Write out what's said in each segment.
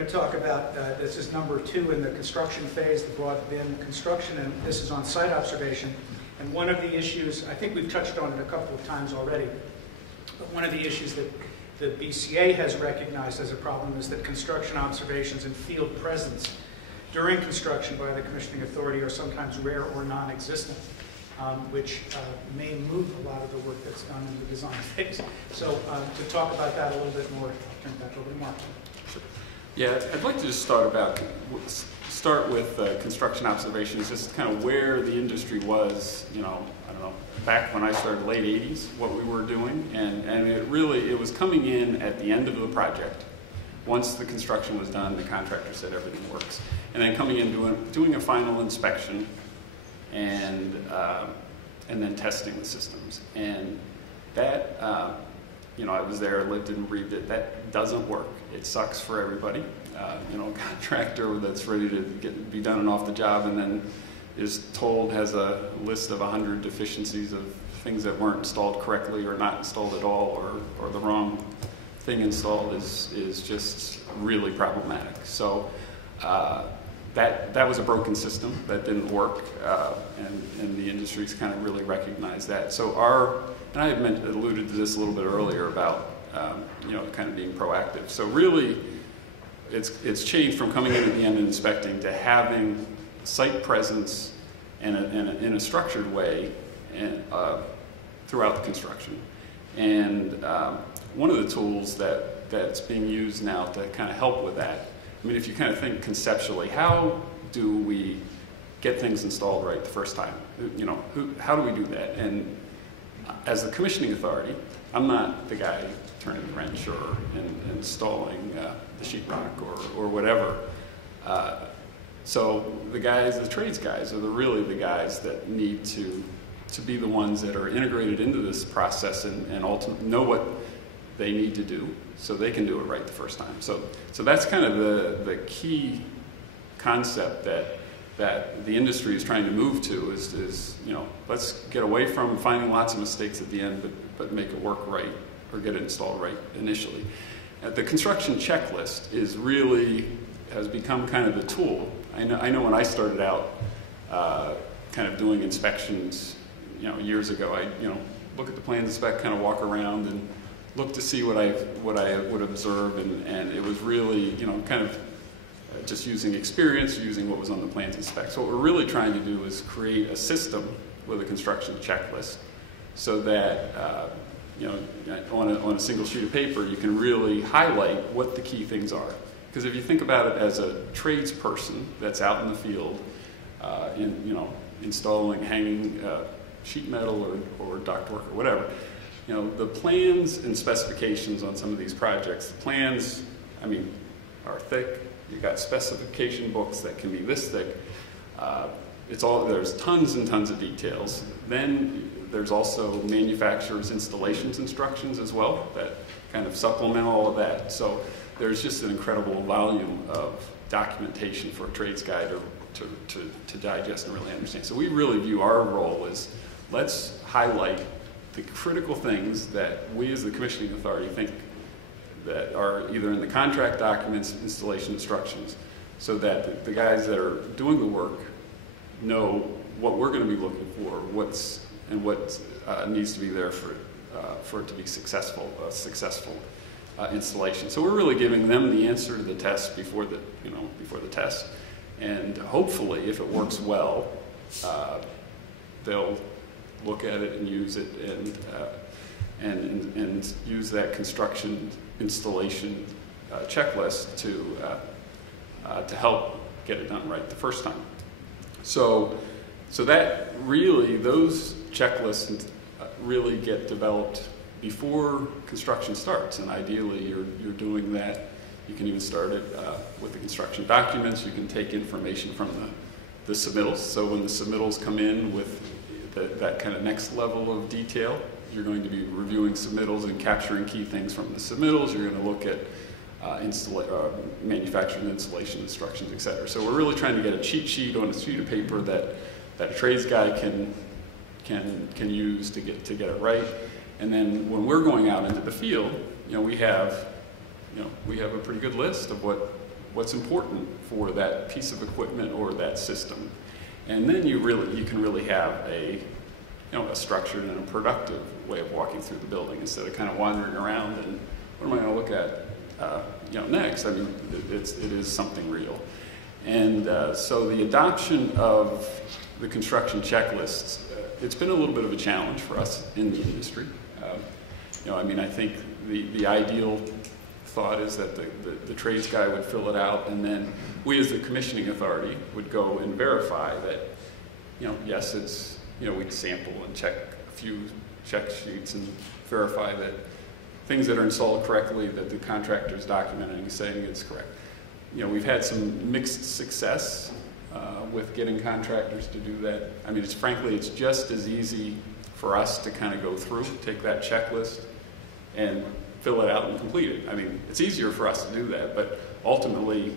going to talk about, this is number 2 in the construction phase, the broad bin construction, and this is on site observation. And one of the issues, I think we've touched on it a couple of times already, but one of the issues that the BCA has recognized as a problem is that construction observations and field presence during construction by the commissioning authority are sometimes rare or non-existent, which may move a lot of the work that's done in the design phase. So to talk about that a little bit more, I'll turn it back over to Mark. Sure. Yeah, I'd like to just start with construction observations, just kind of where the industry was, you know, I don't know, back when I started, late 80s, what we were doing, and it was coming in at the end of the project. Once the construction was done, the contractor said everything works, and then coming in doing a final inspection, and then testing the systems, and that you know, I was there, lived it and breathed it. That doesn't work. It sucks for everybody. You know, a contractor that's ready to be done and off the job, and then is told, has a list of 100 deficiencies of things that weren't installed correctly or not installed at all, or the wrong thing installed, is just really problematic. So that was a broken system that didn't work, and the industry's kind of really recognized that. So and I had alluded to this a little bit earlier about you know, kind of being proactive. So really, it's changed from coming in at the end and inspecting to having site presence in a structured way and, throughout the construction. And one of the tools that's being used now to kind of help with that, I mean, if you kind of think conceptually, how do we get things installed right the first time? You know, how do we do that? And as the commissioning authority, I'm not the guy turning the wrench or installing the sheetrock or whatever. So the trades guys are really the guys that need to be the ones that are integrated into this process and ultimately know what they need to do so they can do it right the first time. So that's kind of the key concept that the industry is trying to move to is, you know, let's get away from finding lots of mistakes at the end, but make it work right or get it installed right initially. The construction checklist has become kind of the tool. I know when I started out kind of doing inspections, you know, years ago, I look at the plans, inspect, kind of walk around and look to see what I would observe, and it was really, you know, kind of just using experience, using what was on the plans and specs. What we're really trying to do is create a system with a construction checklist so that, you know, on a single sheet of paper, you can really highlight what the key things are. Because if you think about it as a tradesperson that's out in the field, you know, installing, hanging sheet metal or ductwork or whatever, you know, the plans and specifications on some of these projects, the plans, I mean, are thick. You've got specification books that can be this thick. There's tons and tons of details. Then there's also manufacturer's installations instructions as well that kind of supplement all of that. So there's just an incredible volume of documentation for a trades guy to digest and really understand. So we really view our role as, let's highlight the critical things that we as the commissioning authority think that are either in the contract documents, installation instructions, so that the guys that are doing the work know what we're going to be looking for, what needs to be there for it to be successful installation. So we're really giving them the answer to the test before the test, and hopefully, if it works well, they'll look at it and use it and use that construction installation checklist to help get it done right the first time. So that really, those checklists really get developed before construction starts, and ideally you're doing that. You can even start it with the construction documents. You can take information from the submittals. So when the submittals come in with that kind of next level of detail, you're going to be reviewing submittals and capturing key things from the submittals. You're going to look at manufacturing installation instructions, etc. So we're really trying to get a cheat sheet on a sheet of paper that a trades guy can use to get it right. And then when we're going out into the field, we have a pretty good list of what what's important for that piece of equipment or that system. And then you can really have a structured and a productive way of walking through the building instead of kind of wandering around and what am I going to look at next? I mean, it is something real. And so the adoption of the construction checklists, it's been a little bit of a challenge for us in the industry. I mean, I think the ideal thought is that the trades guy would fill it out, and then we as the commissioning authority would go and verify that, yes, it's, we'd sample and check a few check sheets and verify that things that are installed correctly, that the contractor's documenting saying it's correct. We've had some mixed success with getting contractors to do that. I mean, frankly, it's just as easy for us to kind of go through, take that checklist, and fill it out and complete it. I mean, it's easier for us to do that, but ultimately,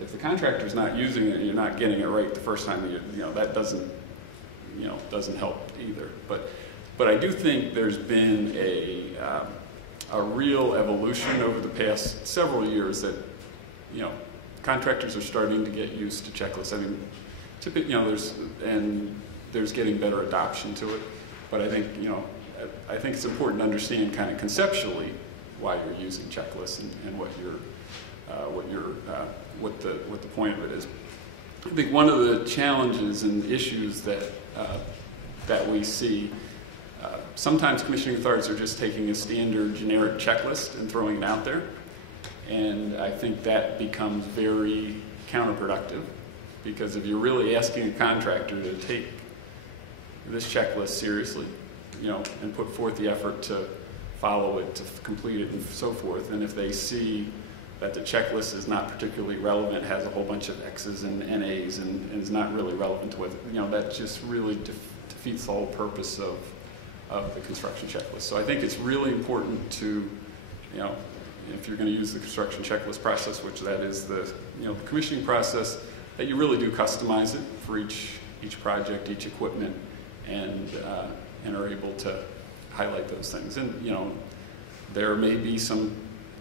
if the contractor's not using it and you're not getting it right the first time, that doesn't help either. But I do think there's been a real evolution over the past several years that, contractors are starting to get used to checklists. I mean, there's getting better adoption to it, but I think, I think it's important to understand kind of conceptually why you're using checklists and what the point of it is. I think one of the challenges and issues that we see, sometimes commissioning authorities are just taking a standard generic checklist and throwing it out there, and I think that becomes very counterproductive, because if you're really asking a contractor to take this checklist seriously, and put forth the effort to follow it, to complete it, and so forth. And if they see that the checklist is not particularly relevant, has a whole bunch of X's and NA's, and is not really relevant to what, that just really defeats the whole purpose of the construction checklist. So I think it's really important to, if you're going to use the construction checklist process, which that is the commissioning process, that you really do customize it for each project, each equipment, and are able to highlight those things. And there may be some,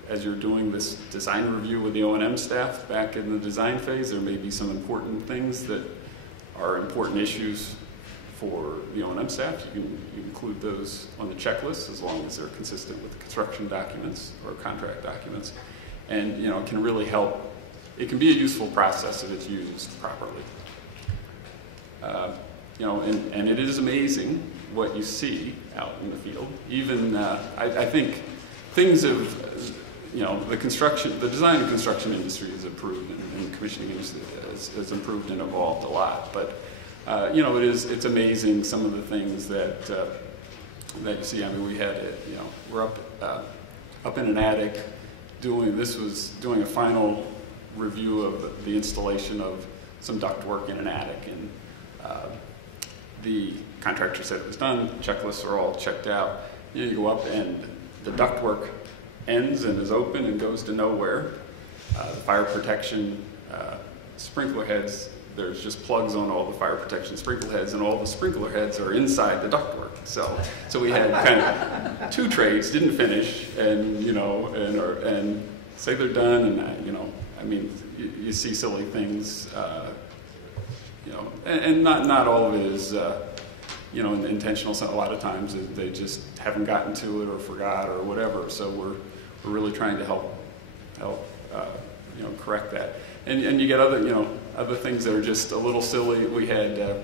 as you're doing this design review with the O&M staff back in the design phase, there may be some important things that are important issues for the O&M staff. You can include those on the checklist as long as they're consistent with the construction documents or contract documents. And it can really help. It can be a useful process if it's used properly. And it is amazing what you see out in the field. Even, I think things have, the design and construction industry has improved, and the commissioning industry has improved and evolved a lot. But, it's amazing some of the things that you see. I mean, we had, we're up in an attic doing a final review of the installation of some ductwork in an attic, and the contractor said it was done, checklists are all checked out. You go up and the ductwork ends and is open and goes to nowhere. The fire protection sprinkler heads, there's just plugs on all the fire protection sprinkler heads, and all the sprinkler heads are inside the ductwork. So we had kind of two trades, didn't finish, and and say they're done, and I mean, you see silly things. And not all of it is, intentional. So a lot of times they just haven't gotten to it or forgot or whatever. So we're really trying to help correct that. And you get other things that are just a little silly. We had, I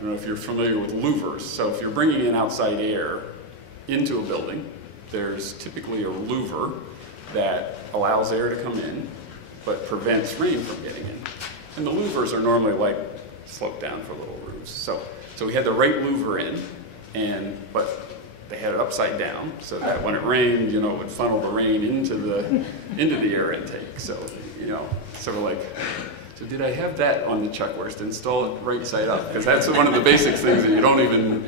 don't know if you're familiar with louvers. So if you're bringing in outside air into a building, there's typically a louver that allows air to come in, but prevents rain from getting in. And the louvers are normally sloped down for little roofs. So we had the right louver in, but they had it upside down so that when it rained, it would funnel the rain into the air intake. So sort of so did I have that on the checklist? Install it right side up, because that's one of the basic things that you don't even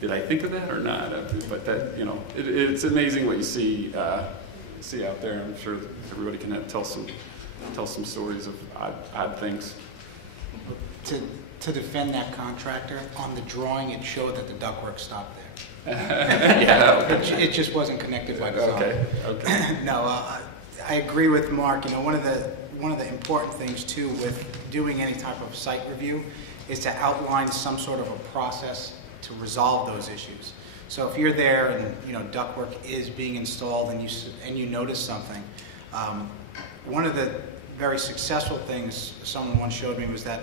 did I think of that or not? But that it's amazing what you see out there. I'm sure everybody can tell some stories of odd things. To defend that contractor, on the drawing it showed that the ductwork stopped there. Yeah. Okay. It just wasn't connected by design. Okay. No, I agree with Mark. One of the important things too with doing any type of site review is to outline some sort of a process to resolve those issues. So if you're there and ductwork is being installed and you notice something, one of the very successful things someone once showed me was that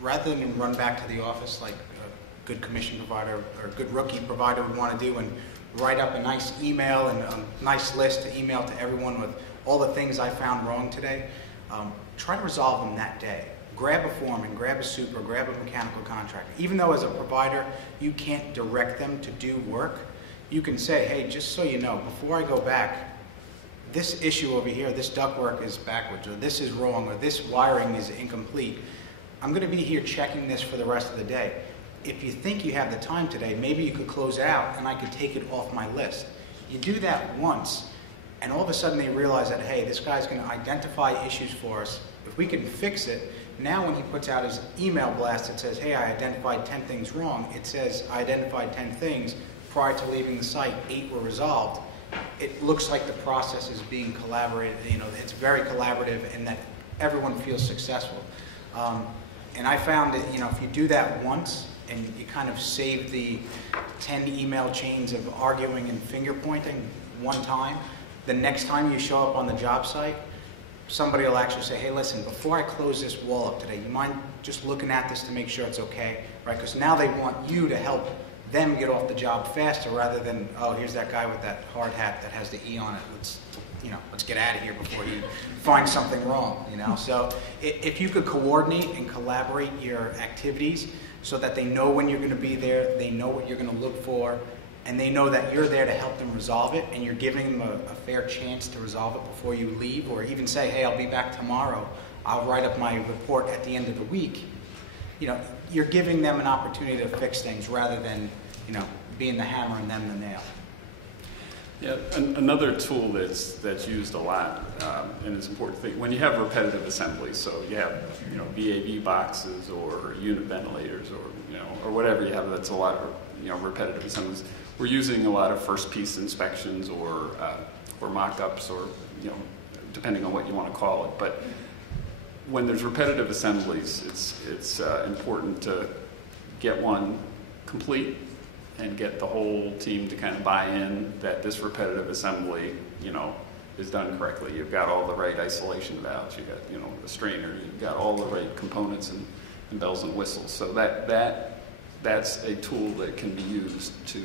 rather than run back to the office like a good commission provider or a good rookie provider would want to do and write up a nice email and a nice list to email to everyone with all the things I found wrong today, try to resolve them that day. Grab a foreman, grab a super, grab a mechanical contractor. Even though as a provider you can't direct them to do work, you can say, hey, just so you know, before I go back, this issue over here, this ductwork is backwards, or this is wrong, or this wiring is incomplete. I'm going to be here checking this for the rest of the day. If you think you have the time today, maybe you could close out and I could take it off my list. You do that once, and all of a sudden they realize that, hey, this guy's going to identify issues for us. If we can fix it, now when he puts out his email blast that says, hey, I identified 10 things wrong, it says, I identified 10 things. Prior to leaving the site, 8 were resolved. It looks like the process is being collaborated, it's very collaborative and that everyone feels successful. And I found that, if you do that once and you kind of save the 10 email chains of arguing and finger pointing one time, the next time you show up on the job site, somebody will actually say, hey, listen, before I close this wall up today, you mind just looking at this to make sure it's okay, right? Because now they want you to help them get off the job faster rather than, oh, here's that guy with that hard hat that has the E on it. Let's get out of here before you find something wrong, So if you could coordinate and collaborate your activities so that they know when you're going to be there, they know what you're going to look for, and they know that you're there to help them resolve it, and you're giving them a fair chance to resolve it before you leave, or even say, hey, I'll be back tomorrow. I'll write up my report at the end of the week. You're giving them an opportunity to fix things rather than, being the hammer and them the nail. Yeah, another tool that's used a lot, and it's an important thing, when you have repetitive assemblies, so you have, VAV boxes or unit ventilators or whatever you have, that's a lot of, repetitive assemblies. We're using a lot of first piece inspections or mock-ups or, depending on what you want to call it. But when there's repetitive assemblies, it's important to get one complete and get the whole team to kind of buy in that this repetitive assembly, is done correctly. You've got all the right isolation valves, you've got, the strainer, you've got all the right components and bells and whistles. So that's a tool that can be used to,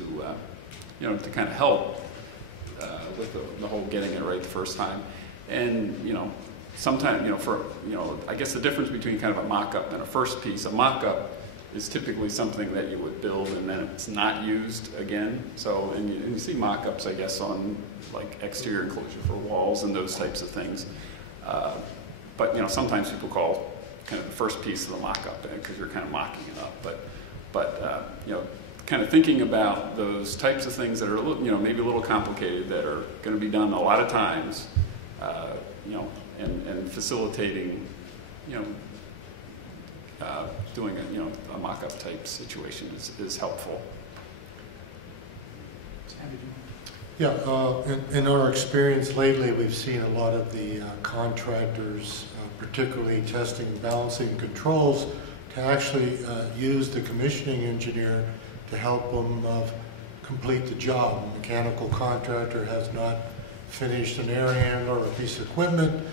to kind of help with the whole getting it right the first time. And, sometimes, I guess the difference between kind of a mock-up and a first piece, a mock-up is typically something that you would build and then it's not used again. So, and you see mock-ups, I guess, on like exterior enclosure for walls and those types of things. But, sometimes people call kind of the first piece of the mock-up because you're kind of mocking it up. But kind of thinking about those types of things that are, maybe a little complicated that are going to be done a lot of times, and facilitating, doing a mock-up type situation is helpful. Yeah, in our experience lately, we've seen a lot of the contractors, particularly testing and balancing controls, to actually use the commissioning engineer to help them complete the job. A mechanical contractor has not finished an air handler or a piece of equipment.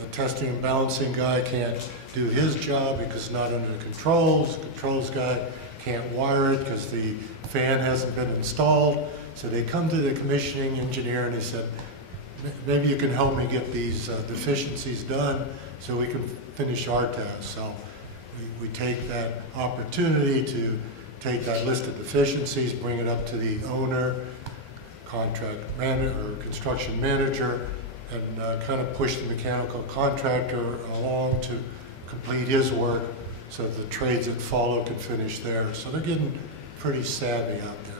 The testing and balancing guy can't do his job because it's not under the controls. The controls guy can't wire it because the fan hasn't been installed. So they come to the commissioning engineer and they said, maybe you can help me get these deficiencies done so we can finish our task. So we take that opportunity to take that list of deficiencies, bring it up to the owner, contract manager, or construction manager, and kind of push the mechanical contractor along to complete his work so that the trades that follow can finish theirs. So they're getting pretty savvy out there.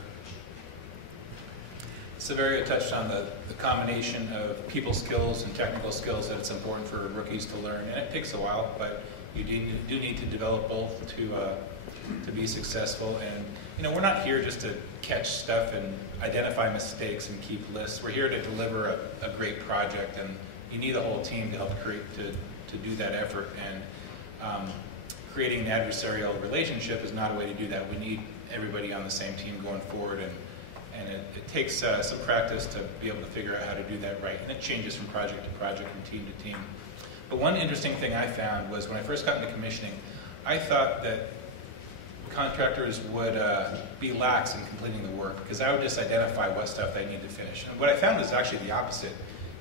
Saverio touched on the combination of people skills and technical skills that it's important for rookies to learn, and it takes a while, but you do need to develop both to be successful. And we're not here just to catch stuff and identify mistakes and keep lists. We're here to deliver a great project, and you need a whole team to help create, to do that effort. And creating an adversarial relationship is not a way to do that. We need everybody on the same team going forward, and it takes some practice to be able to figure out how to do that right. And it changes from project to project, from team to team. But one interesting thing I found was when I first got into commissioning, I thought that contractors would be lax in completing the work because I would just identify what stuff they need to finish. And what I found was actually the opposite.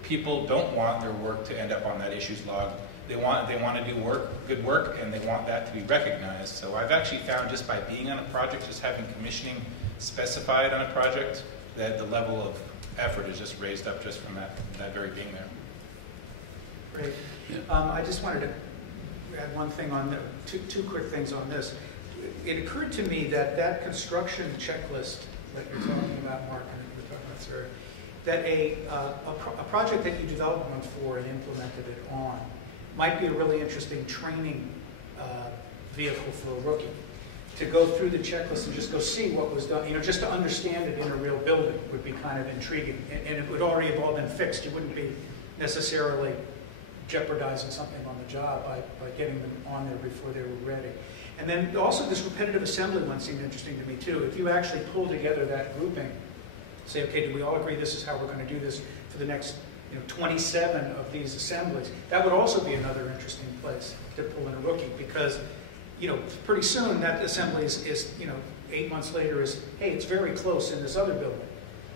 People don't want their work to end up on that issues log. They want to do good work, and they want that to be recognized. So I've actually found just by being on a project, just having commissioning specified on a project, that the level of effort is just raised up just from that very being there. Great. Yeah. I just wanted to add one thing on two quick things on this. It occurred to me that construction checklist that you're talking about, Mark, and you're talking about Sarah, that a project that you developed one for and implemented it on might be a really interesting training vehicle for a rookie. To go through the checklist and just go see what was done, just to understand it in a real building would be kind of intriguing. And it would already have all been fixed. You wouldn't be necessarily jeopardizing something on the job by getting them on there before they were ready. And then also this repetitive assembly one seemed interesting to me too. If you actually pull together that grouping, say, okay, do we all agree this is how we're going to do this for the next 27 of these assemblies, that would also be another interesting place to pull in a rookie, because pretty soon that assembly is 8 months later is, hey, it's very close in this other building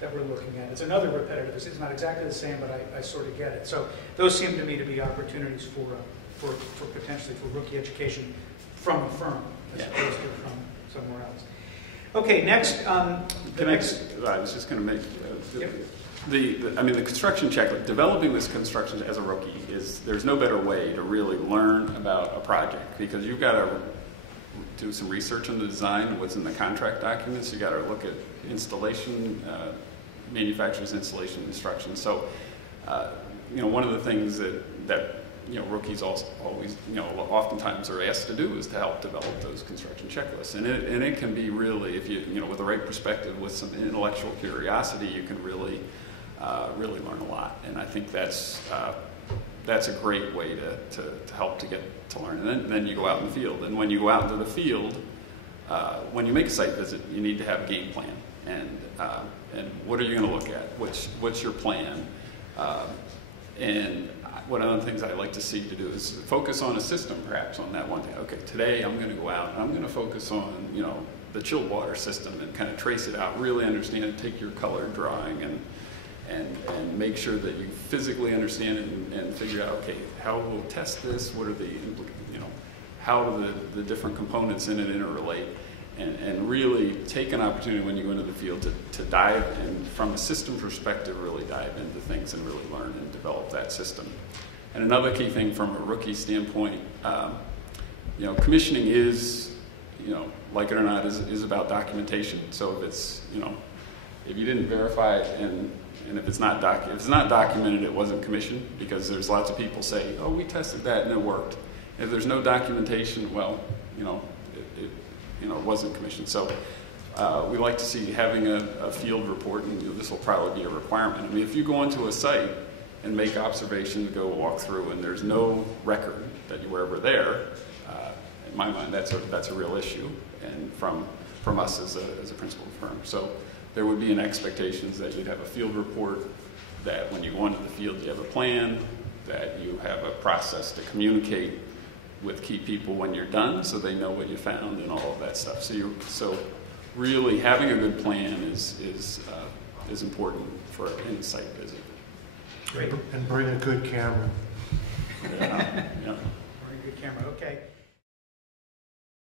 that we're looking at. It's another repetitive, it's not exactly the same, but I sort of get it. So those seem to me to be opportunities for potentially for rookie education from a firm as opposed to from somewhere else. Okay, next. I was just going to make the construction checklist. Developing this construction as a rookie there's no better way to really learn about a project, because you've got to do some research on the design, what's in the contract documents. You got to look at installation, manufacturer's installation instructions. So, one of the things that rookies always, oftentimes are asked to do is to help develop those construction checklists. And it can be really, if with the right perspective, with some intellectual curiosity, you can really learn a lot. And I think that's a great way to help to get to learn. And then you go out in the field. And when you go out into the field, when you make a site visit, you need to have a game plan. And what are you going to look at? What's your plan? And one of the things I like to see to do is focus on a system, perhaps, on that one thing. Okay, today I'm going to go out and I'm going to focus on, the chilled water system and kind of trace it out, really understand it, take your color drawing and make sure that you physically understand it and figure out, okay, how we'll test this, what are the, how do the different components in it interrelate, and really take an opportunity when you go into the field to dive and, from a system perspective, really dive into things and really learn and develop that system. And another key thing from a rookie standpoint, commissioning is, like it or not, is about documentation. So if it's, if you didn't verify it and if it's not documented, it wasn't commissioned, because there's lots of people say, oh, we tested that and it worked. If there's no documentation, well, it wasn't commissioned. So we like to see having a field report, and this will probably be a requirement. I mean, if you go onto a site and make observations, go walk through, and there's no record that you were ever there, in my mind, that's a real issue, and from us as a principal firm. So there would be an expectation that you'd have a field report, that when you go into the field, you have a plan, that you have a process to communicate with key people when you're done, so they know what you found and all of that stuff. So really having a good plan is important for any site visit. Great. And bring a good camera. Yeah. Bring a good camera. Okay.